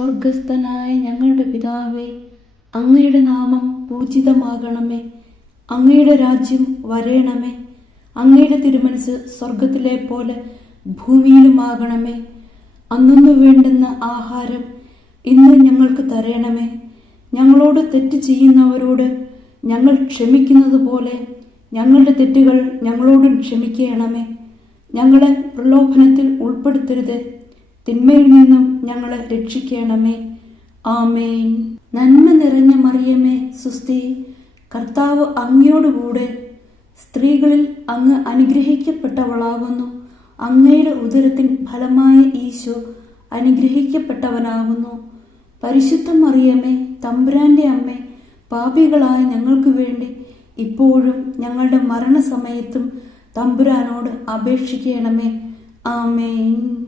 സ്വർഗസ്ഥനായ ഞങ്ങളുടെ പിതാവേ, അങ്ങയുടെ നാമം പൂജിതമാകണമേ. അങ്ങയുടെ രാജ്യം വരേണമേ. അങ്ങയുടെ തിരുമനസ് സ്വർഗത്തിലെ പോലെ ഭൂമിയിലുമാകണമേ. അന്നു വേണ്ടുന്ന ആഹാരം ഇന്ന് ഞങ്ങൾക്ക് തരണമേ. ഞങ്ങളോട് തെറ്റ് ചെയ്യുന്നവരോട് ഞങ്ങൾ ക്ഷമിക്കുന്നത് പോലെ ഞങ്ങളുടെ തെറ്റുകൾ ഞങ്ങളോടും ക്ഷമിക്കണമേ. ഞങ്ങളെ പ്രലോഭനത്തിൽ ഉൾപ്പെടുത്തരുത്, തിന്മയിൽ നിന്നും ഞങ്ങളെ രക്ഷിക്കണമേ. ആമേൻ. നന്മ നിറഞ്ഞ മറിയമേ, സുസ്തി, കർത്താവ് അങ്ങയോടുകൂടെ സ്ത്രീകളിൽ അങ്ങ് അനുഗ്രഹിക്കപ്പെട്ടവളാകുന്നു. അങ്ങയുടെ ഉദരത്തിൻ ഫലമായ ഈശോ അനുഗ്രഹിക്കപ്പെട്ടവനാകുന്നു. പരിശുദ്ധ മറിയമേ, തമ്പുരാന്റെ അമ്മേ, പാപികളായ ഞങ്ങൾക്ക് വേണ്ടി ഇപ്പോഴും ഞങ്ങളുടെ മരണസമയത്തും തമ്പുരാനോട് അപേക്ഷിക്കണമേ. ആമേൻ.